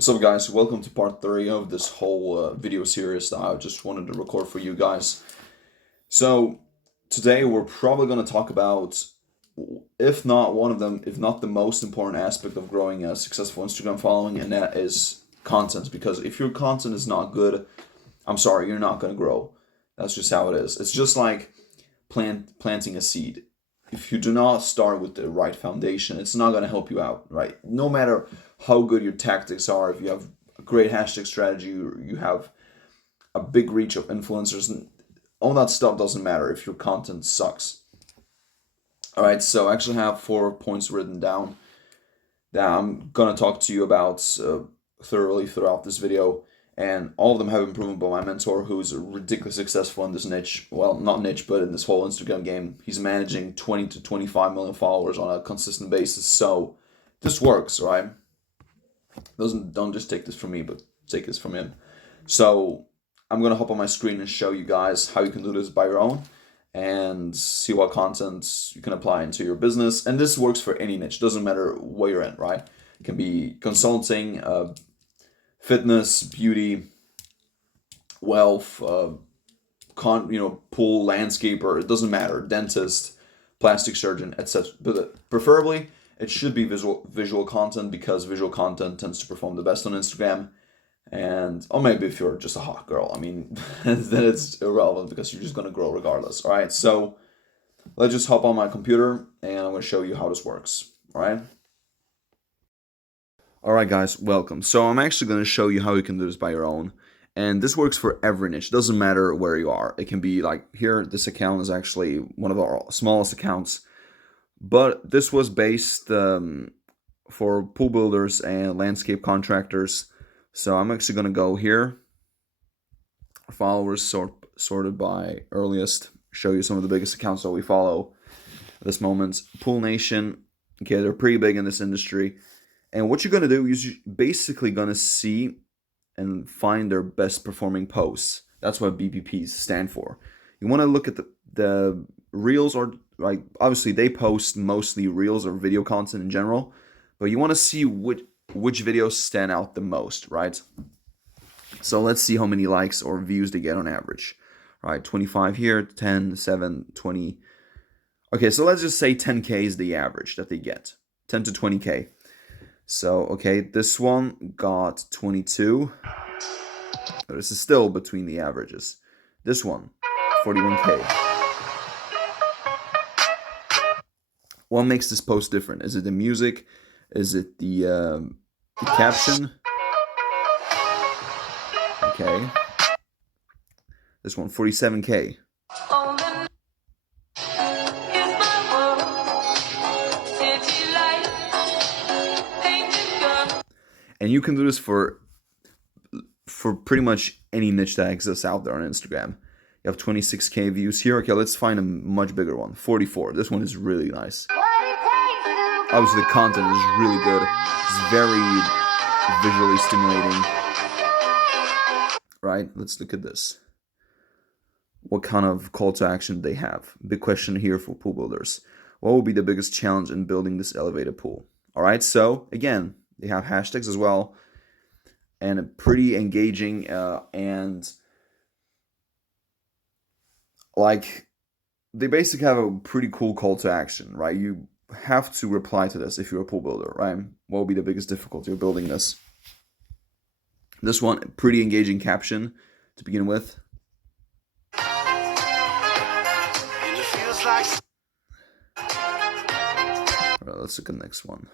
What's up, guys? Welcome to part 3 of this whole video series that I just wanted to record for you guys. So, today we're probably going to talk about, if not one of them, if not the most important aspect of growing a successful Instagram following, and that is content. Because if your content is not good, I'm sorry, you're not going to grow. That's just how it is. It's just like planting a seed. If you do not start with the right foundation, it's not going to help you out, right? No matter how good your tactics are, if you have a great hashtag strategy, or you have a big reach of influencers, all that stuff doesn't matter if your content sucks. All right, so I actually have 4 points written down that I'm going to talk to you about thoroughly throughout this video. And all of them have been proven by my mentor, who's ridiculously successful in this niche. Well, not niche, but in this whole Instagram game. He's managing 20 to 25 million followers on a consistent basis. So this works, right? Don't just take this from me, but take this from him. So I'm gonna hop on my screen and show you guys how you can do this by your own and see what content you can apply into your business. And this works for any niche. Doesn't matter where you're in, right? It can be consulting, fitness, beauty, wealth, pool landscaper. It doesn't matter. Dentist, plastic surgeon, etc. But preferably, it should be visual content, because visual content tends to perform the best on Instagram. And or maybe if you're just a hot girl, I mean, then it's irrelevant because you're just gonna grow regardless. All right, so let's just hop on my computer and I'm gonna show you how this works. All right. Alright guys, welcome. So I'm actually going to show you how you can do this by your own. And this works for every niche. Doesn't matter where you are. It can be like here, this account is actually one of our smallest accounts. But this was based for pool builders and landscape contractors. So I'm actually going to go here. Followers sorted by earliest. Show you some of the biggest accounts that we follow at this moment. Pool Nation. Okay, they're pretty big in this industry. And what you're going to do is you're basically going to see and find their best performing posts. That's what BPPs stand for. You want to look at the reels, or like obviously they post mostly reels or video content in general, but you want to see which videos stand out the most, right? So let's see how many likes or views they get on average. Right, 25 here, 10, 7, 20. Okay, so let's just say 10K is the average that they get. 10 to 20K. So, okay, this one got 22. This is still between the averages. This one, 41K. What makes this post different? Is it the music? Is it the caption? Okay. This one, 47K. And you can do this for pretty much any niche that exists out there on Instagram. You have 26K views here. Okay, let's find a much bigger one. 44. This one is really nice. Obviously, the content is really good. It's very visually stimulating. Right? Let's look at this. What kind of call to action they have? Big question here for pool builders. What will be the biggest challenge in building this elevated pool? All right, so again, they have hashtags as well, and pretty engaging, and like they basically have a pretty cool call to action, right? You have to reply to this if you're a pool builder, right? What will be the biggest difficulty of building this? This one, pretty engaging caption to begin with. All right, let's look at the next one.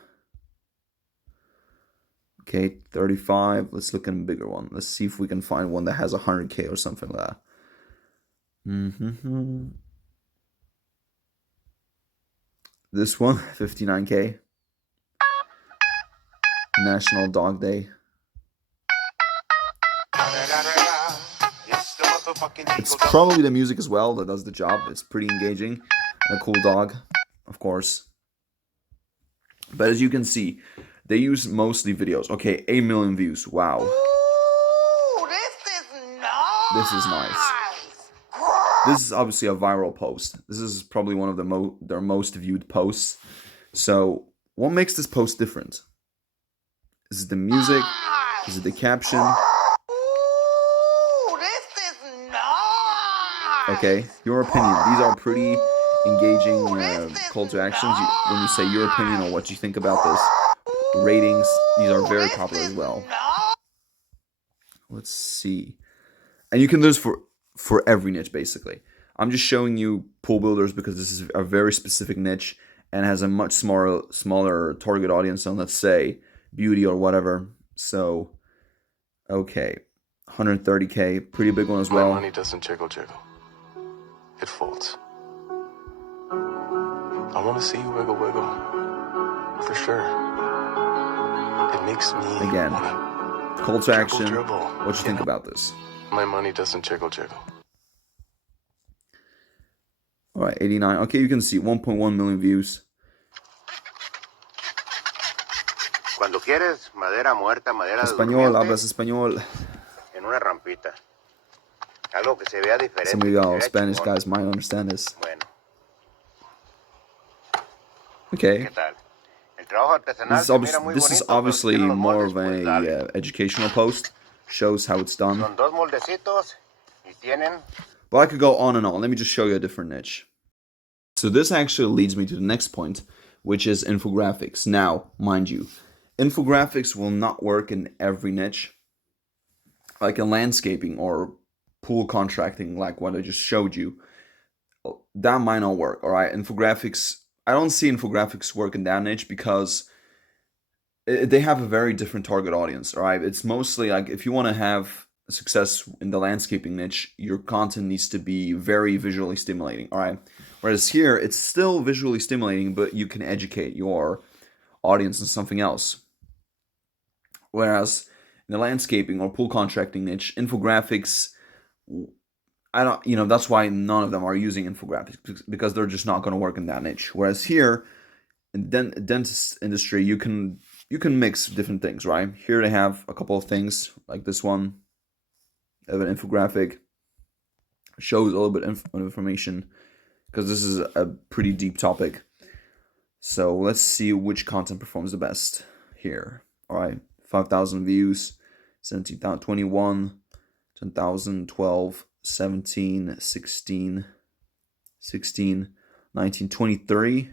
Okay, 35. Let's look at a bigger one. Let's see if we can find one that has 100K or something like that. This one, 59K. National Dog Day. It's probably the music as well that does the job. It's pretty engaging. And a cool dog, of course. But as you can see, they use mostly videos. Okay, 8 million views. Wow. Ooh, This is nice. This is obviously a viral post. This is probably one of their most viewed posts. So, what makes this post different? Is it the music? Is it the caption? Ooh, this is nice. Okay, your opinion. These are pretty engaging This is call to actions. When you say your opinion or what you think about this. Ratings, these are very popular as well. Let's see. And you can do this for every niche, basically. I'm just showing you pool builders because this is a very specific niche and has a much smaller target audience than, let's say, beauty or whatever. So, okay, 130K, pretty big one as well. My money doesn't jiggle. It folds. I want to see you wiggle, for sure. It makes me Again, wanna call to action. dribble, What you think about this? My money doesn't jiggle. All right, 89. Okay, you can see 1.1 million views. Cuando quieres madera muerta, madera de Español, durmiente, hablas español. en una rampita. Algo que se vea diferente. Some of que y'all se vea Spanish chingón. guys might understand this. Bueno, Okay. ¿qué tal? El trabajo artesanal This is, se mira muy this is bonito, pero obviously tiene los more moldes, of pues, a dale. educational post. Shows how it's done. Son dos moldecitos y tienen... But I could go on and on. Let me just show you a different niche. So this actually leads me to the next point, which is infographics. Now, mind you, infographics will not work in every niche. Like in landscaping or pool contracting, like what I just showed you, that might not work, all right? Infographics, I don't see infographics work in that niche because they have a very different target audience, all right? It's mostly like if you want to have success in the landscaping niche, your content needs to be very visually stimulating, all right? Whereas here, it's still visually stimulating, but you can educate your audience in something else. Whereas in the landscaping or pool contracting niche, infographics, I don't, that's why none of them are using infographics because they're just not going to work in that niche. Whereas here, in the dentist industry, you can mix different things, right? Here they have a couple of things like this one. They have an infographic, shows a little bit of information because this is a pretty deep topic. So let's see which content performs the best here. All right, 5,000 views, 17,000, 21, 10,000, 12, 17, 16, 16, 19, 23.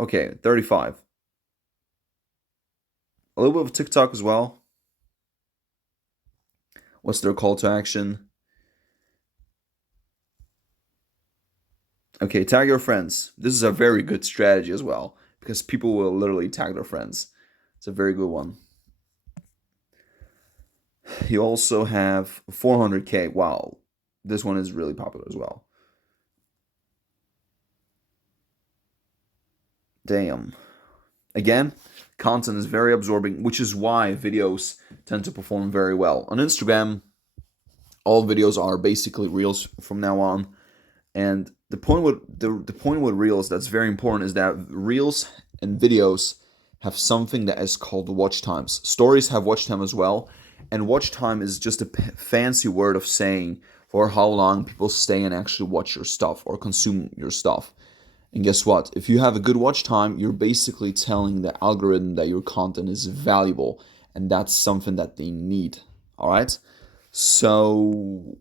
Okay, 35. A little bit of TikTok as well. What's their call to action? Okay, tag your friends. This is a very good strategy as well because people will literally tag their friends. It's a very good one. You also have 400K. Wow, this one is really popular as well. Damn. Again, content is very absorbing, which is why videos tend to perform very well. On Instagram, all videos are basically reels from now on. And the point with reels that's very important is that reels and videos have something that is called watch times. Stories have watch time as well. And watch time is just a fancy word of saying for how long people stay and actually watch your stuff or consume your stuff. And guess what? If you have a good watch time, you're basically telling the algorithm that your content is valuable. And that's something that they need. All right? So,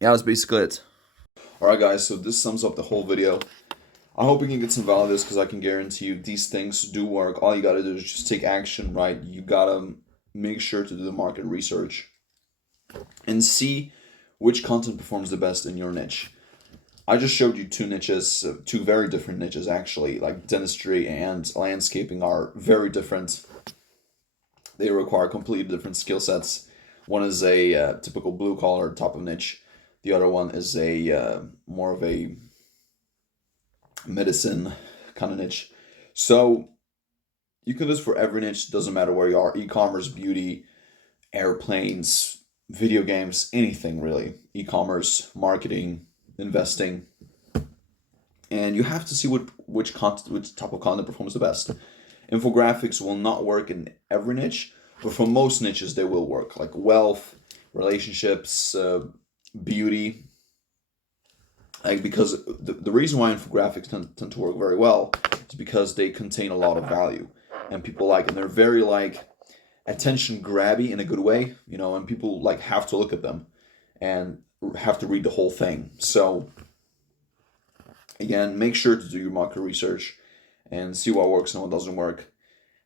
yeah, that's basically it. All right, guys. So this sums up the whole video. I hope you can get some value out of this because I can guarantee you these things do work. All you got to do is just take action, right? You got to make sure to do the market research and see which content performs the best in your niche. I just showed you two niches, two very different niches actually, like dentistry and landscaping are very different. They require completely different skill sets. One is a typical blue collar type of niche. The other one is a more of a medicine kind of niche. So you can do this for every niche, doesn't matter where you are. E-commerce, beauty, airplanes, video games, anything really. E-commerce, marketing, investing. And you have to see which type of content performs the best. Infographics will not work in every niche, but for most niches they will work, like wealth, relationships, beauty. Like because the reason why infographics tend to work very well is because they contain a lot of value, and people like, and they're very like attention grabby in a good way, you know, and people like have to look at them and have to read the whole thing. So again, make sure to do your market research and see what works and what doesn't work.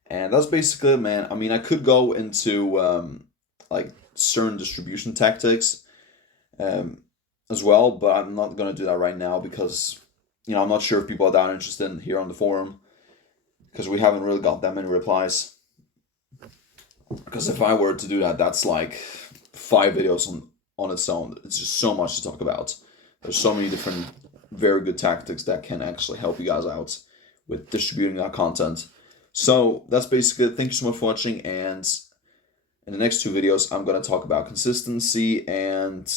And that's basically it, man. I mean, I could go into like certain distribution tactics as well, but I'm not gonna do that right now because I'm not sure if people are that interested in here on the forum because we haven't really got that many replies. Because if I were to do that, that's like 5 videos on its own. It's just so much to talk about. There's so many different very good tactics that can actually help you guys out with distributing that content. So that's basically it. Thank you so much for watching, and in the next 2 videos, I'm going to talk about consistency and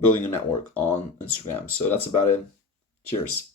building a network on Instagram. So that's about it. Cheers.